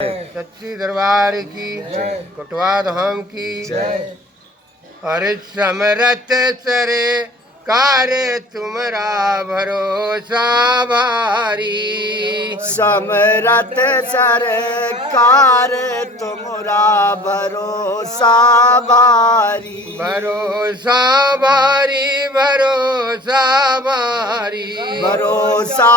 सच्ची दरबार की कोटवा धाम की अरे समरथ सरे कार्य तुमरा भरोसा भारी। समरथ सरकार तुमरा भरोसा भारी। भरोसा भारी भरोसा भारी भरोसा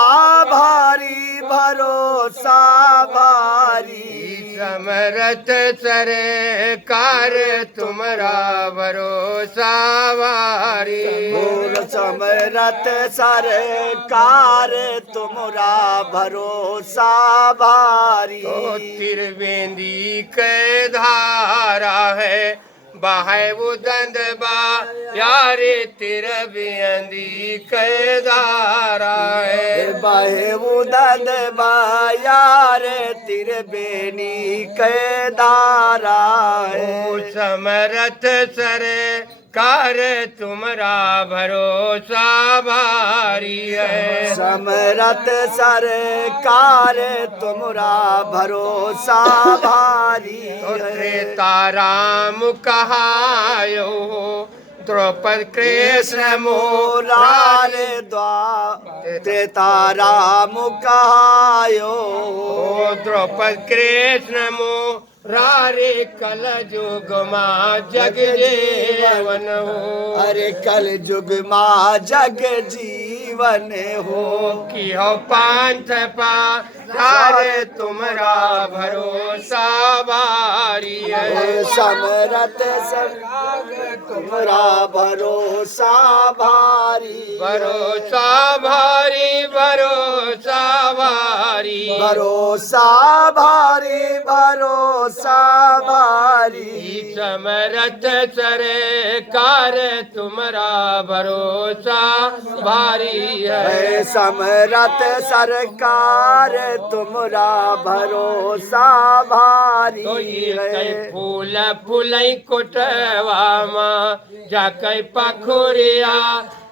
भारी भरोसा भारी। समरथ सरे कार्य तुमरा भरोसा भारी। बोल समरथ सरकार तुमरा भरोसा भारी। तो त्रिवेंदी के धारा है बाहे वो दंदबा यारे त्रिवेंदी के धारा है। बाहे उदद बायार त्रिवेणी के दारा ओ है। समरथ सरे कार्य तुमरा भरोसा भारी है। समरथ सरकार तुमरा भरोसा भारी तो है। त्रेता राम कहायो द्रौपद कृष्ण मोरार द्वा त्रेता राम कहायो। ओ द्रौपद कृष्ण मोरारे कल जुग माँ जग जीवन हो। अरे कल युग माँ जग जीवन हो। की हो पांच पार तुमरा भरोसा भारी है। समरथ तुमरा भरोसा भारी। भरोसा भारी भरोसा भारी भरोसा भारी भरोसा भारी। समरथ सरे कार्य तुमरा भरोसा भारी है। समरथ सरकार तुमरा भरोसा भारी तो ये है। कई फूल फूलई कोटवा माँ जाकई पखुरिया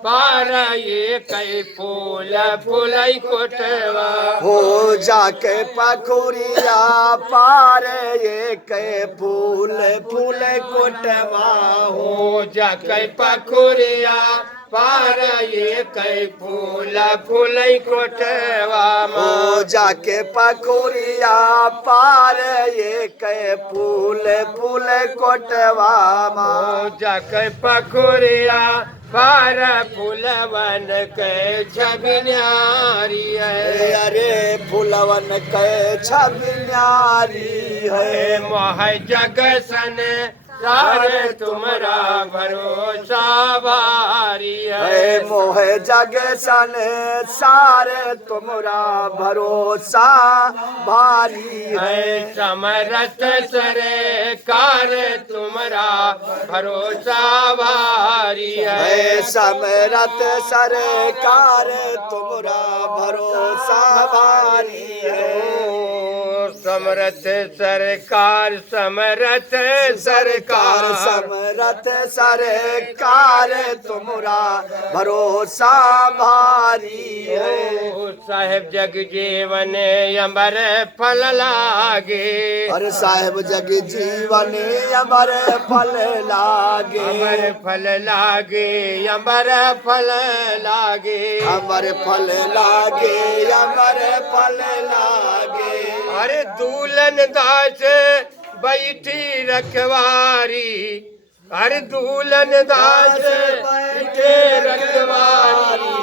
पार ये कई फूल फूलई कोटवा हो जाके पखुरिया पार ये के फूल फूल कोटवा हो। हो जाकई पखुरिया पार ये कई फूल फूलई कोटवा हो जाके पखुरिया पार ये के फूल फूल कोटवा हो जाकई पखुरिया पार फूलवन के छवि न्यारी है। अरे फूलवन के छवि न्यारी है। मोह जग सन सारे तुमरा भरोसा भारी है। मोह जग सन सारे तुमरा भरोसा भारी है। समरथ सरे कार्य तुमरा भरोसा भारी है। समरथ सरकार तुमरा भरोसा भारी है। समरथ सरकार समरथ सरकार समरथ सरकार तुमरा भरोसा भारी है। ओ साहेब जग जीवन अमर फल लागे। और साहेब जग जीवन अमर फल लागे। अमर फल लागे अमर फल लागे अमर फल लागे अमर फल लागे। अरे दूलन दास बैठी रखवारी। अरे दूलन दास बैठे रखवारी।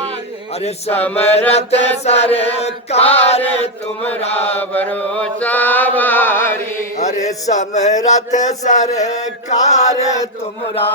अरे समरथ सरकार तुमरा भरोसा भारी। अरे समरथ सरकार तुमरा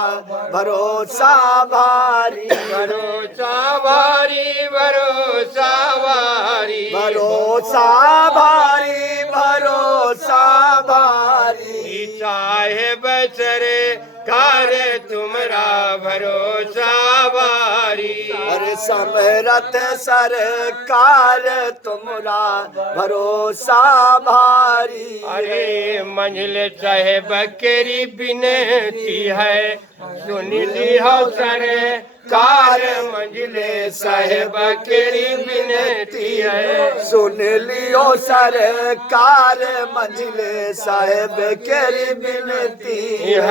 भरोसा भारी। भरोसा भारी भरोसा भारी भरोसा भारी भरोसा भारी। साहेब सरे कार्य तुमरा भरोसा भारी। अरे समरथ सरकार तुमरा भरोसा भारी। अरे मंजिल साहेब केरी बिनती है सुन ली हो सरे कार मंजिले साहेब केड़ी बिनती है। सुन लियो सरकार मंजिले साहेब केरी बिनती है।